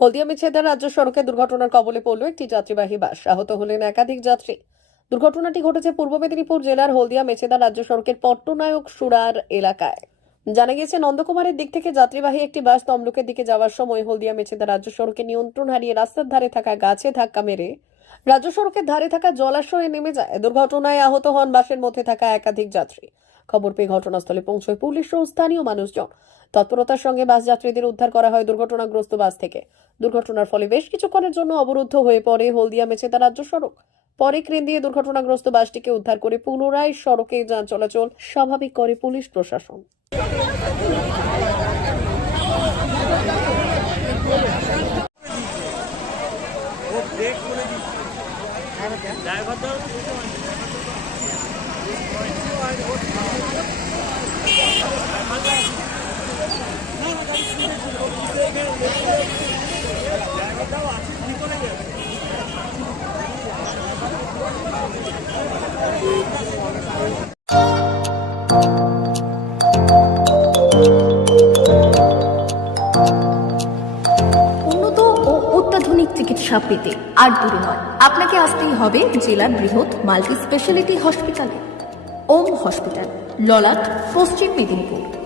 হলদিয়া মেছেদা রাজ্য সড়কে দুর্ঘটনার কবলে পড়ল একটি যাত্রীবাহী বাস। আহত হলেন একাধিক যাত্রী। দুর্ঘটনাটি ঘটেছে পূর্ব মেদিনীপুর জেলার হলদিয়া মেছেদা রাজ্য সড়কের পট্টনায়ক সুরার এলাকায়। জানা গিয়েছে, নন্দকুমারের দিক থেকে যাত্রীবাহী একটি বাস তমলুকের দিকে যাওয়ার সময় হলদিয়া মেছেদা রাজ্য সড়কে নিয়ন্ত্রণ হারিয়ে রাস্তার ধারে থাকা গাছে ধাক্কা মেরে রাজ্য সড়কের ধারে থাকা জলাশয়ে নেমে যায়। দুর্ঘটনায় আহত হন বাসের মধ্যে থাকা একাধিক যাত্রী। খবর পেয়ে ঘটনাস্থলে পৌঁছয় পুলিশ ও স্থানীয় মানুষজন। তৎপরতার সঙ্গে বাস যাত্রীদের উদ্ধার করা হয় দুর্ঘটনাগ্রস্ত বাস থেকে। দুর্ঘটনার ফলে বেশ কিছুক্ষণের জন্য অবরুদ্ধ হয়ে পড়ে হলদিয়া মেছেদা রাজ্য সড়ক। পরে ক্রেন দিয়ে দুর্ঘটনাগ্রস্ত বাসটিকে উদ্ধার করে পুনরায় সড়কে যান চলাচল স্বাভাবিক করে পুলিশ প্রশাসন উন্নত ও অত্যাধুনিক চিকিৎসা পেতে আর দূরে নয়। আপনাকে আসতেই হবে জেলার বৃহৎ মাল্টি স্পেশালিটি হসপিটালে। ওম হসপিটাল, ললাট, পশ্চিম মেদিনীপুর।